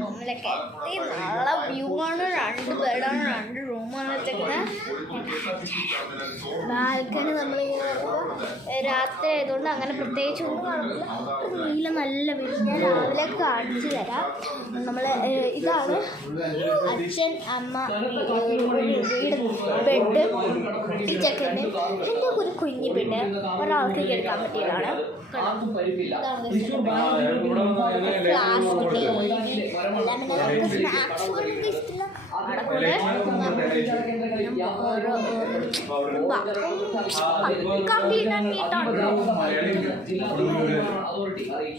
റൂമിലൊക്കെ എത്തി. നാളെ വ്യൂ ആണ്. 2 ബെഡാണ്, 2 റൂമാണ് വെച്ചേക്കുന്നത്. ബാൽക്കണി നമ്മളിങ്ങനെ രാത്രി ആയതുകൊണ്ട് അങ്ങനെ പ്രത്യേകിച്ച് ഒന്നും കാണുന്നില്ല. നീല നല്ല വീട് ഞാൻ രാവിലെ കാണിച്ചു തരാം. നമ്മൾ ഇതാണ് അച്ഛൻ, അമ്മ, വീട്, ബെഡ്, ഈ ചെക്കൻ്റെ എൻ്റെ ഒരു കുഞ്ഞു ബെഡ് ഒരാൾക്ക് എടുക്കാൻ പറ്റിയതാണ്. ക്ലാസ് കുട്ടി എല്ലാം പിന്നെ നമുക്ക് സ്നാക്സുകളൊക്കെ ഇഷ്ടമില്ല. അവിടെ കൂടെ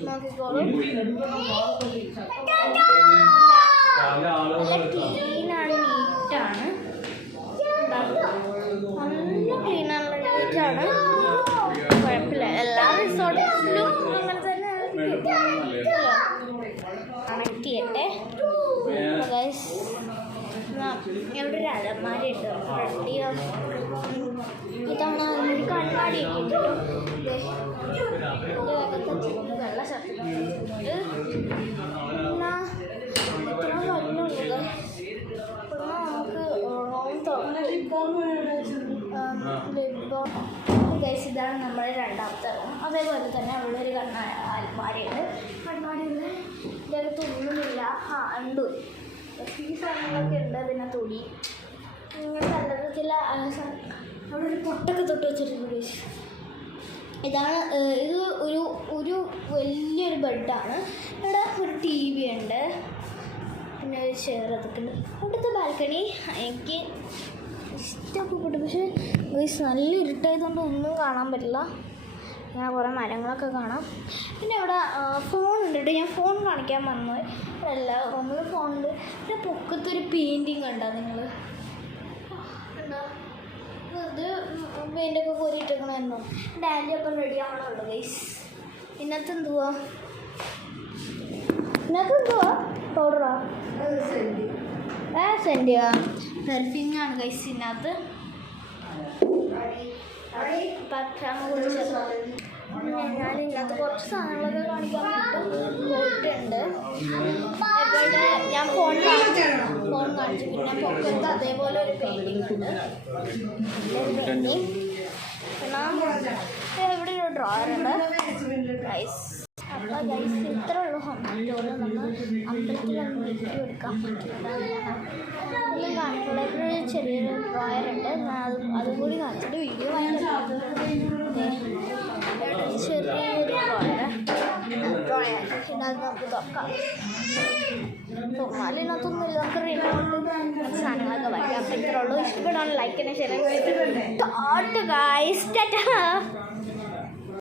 നോക്കിക്കോളും. നല്ല ക്ലീനാണ്, നീറ്റാണ്. നല്ല ക്ലീനാണുള്ള നീറ്റാണ്. കുഴപ്പമില്ല. എല്ലാ റിസോർട്ടിലും അങ്ങനെ തന്നെ കണക്ട് ചെയ്യട്ടെ. ഇവിടെ ഒരു അലമാരയുണ്ട്. ഇതാണ് ഒരു കണ്ണാടിയൊക്കെ ഇട്ടിട്ടു. വെള്ള ഷർട്ട് ഇതാണ് നമ്മുടെ രണ്ടാമത്തെ റൂം. അതേപോലെ തന്നെ അവിടെ ഒരു അലമാരയുണ്ട്. കണ്ണാടിയിൽ ഇതിനകത്ത് ഒന്നുമില്ല. ഉണ്ട് ഈ സാധനങ്ങളൊക്കെ ഉണ്ട്. പിന്നെ തുണി ഇങ്ങനെ കണ്ടത് ചില അവിടെ ഒരു പൊട്ടൊക്കെ തൊട്ട് വെച്ചിട്ടുണ്ട്. ഇതാണ് ഇത് ഒരു വലിയൊരു ബെഡാണ്. ഇവിടെ ഒരു TV ഉണ്ട്. പിന്നെ ഒരു ചെയർ അതൊക്കെ ഉണ്ട്. അവിടുത്തെ ബാൽക്കണി എനിക്ക് ഇഷ്ടപ്പെട്ടു. പക്ഷേ നല്ല ഇരുട്ടായതുകൊണ്ട് ഒന്നും കാണാൻ പറ്റില്ല. ഞാൻ കുറേ മരങ്ങളൊക്കെ കാണാം. പിന്നെ ഇവിടെ ഫോണുണ്ട് കേട്ടോ. ഞാൻ ഫോൺ കാണിക്കാൻ വന്നത് അല്ല. റൂമിൽ ഫോണുണ്ട്. പിന്നെ പൊക്കത്തൊരു പെയിൻറ്റിങ് കണ്ടോ നിങ്ങൾ? ഉണ്ടോ? ഇത് പെയിൻ്റൊക്കെ കോരിയിട്ടേക്കണമായിരുന്നു. ഡാൻഡി അപ്പം റെഡി ആവണമല്ലോ ഗൈസ്. ഇന്നത്തെ എന്തുവാ പൗഡറാ? സെൻറ്റിയാ പെർഫ്യൂമാണ് ഗൈസ് ഇതിനകത്ത്. ഞാൻ ഇതിനകത്ത് കുറച്ച് സാധനങ്ങളൊക്കെ കാണിക്കാൻ പോയിട്ടുണ്ട്. ഇവിടെ ഞാൻ ഫോൺ കാണിച്ചു. പിന്നെ പൊക്കത്ത് അതേപോലെ ഒരു പെയിൻറ്റിങ് ഉണ്ട്. പിന്നെ ഇവിടെ ഒരു ഡ്രോയർ ഉണ്ട് ഗൈസ്. അപ്പോൾ ഗൈസ് ഇത്ര ഉള്ളൂ ഹോംസ്റ്റോറ്. നമ്മൾ അമ്പലത്തിലൊന്നും വീഡിയോ എടുക്കാൻ പറ്റില്ല. ഒന്നും കാണിക്കുള്ള ഒരു ചെറിയൊരു ഡ്രോയർ ഉണ്ട്. ഞാൻ അതും കൂടി കാണിച്ചിട്ട് വീഡിയോ ചെറിയൊരു ഡ്രോയർ ഇതിനകത്ത് നമുക്ക് തുറക്കാം. തുറന്നാലിനകത്തൊന്നുമില്ല. നമുക്ക് റിമോട്ട് സാധനങ്ങളൊക്കെ വയ്ക്കാം. അപ്പോൾ ഇത്ര ഉള്ളൂ. ഇഷ്ടപ്പെടാൻ ലൈക്ക് തന്നെ ഷെയർ ഗൈസ്. ടാറ്റാ.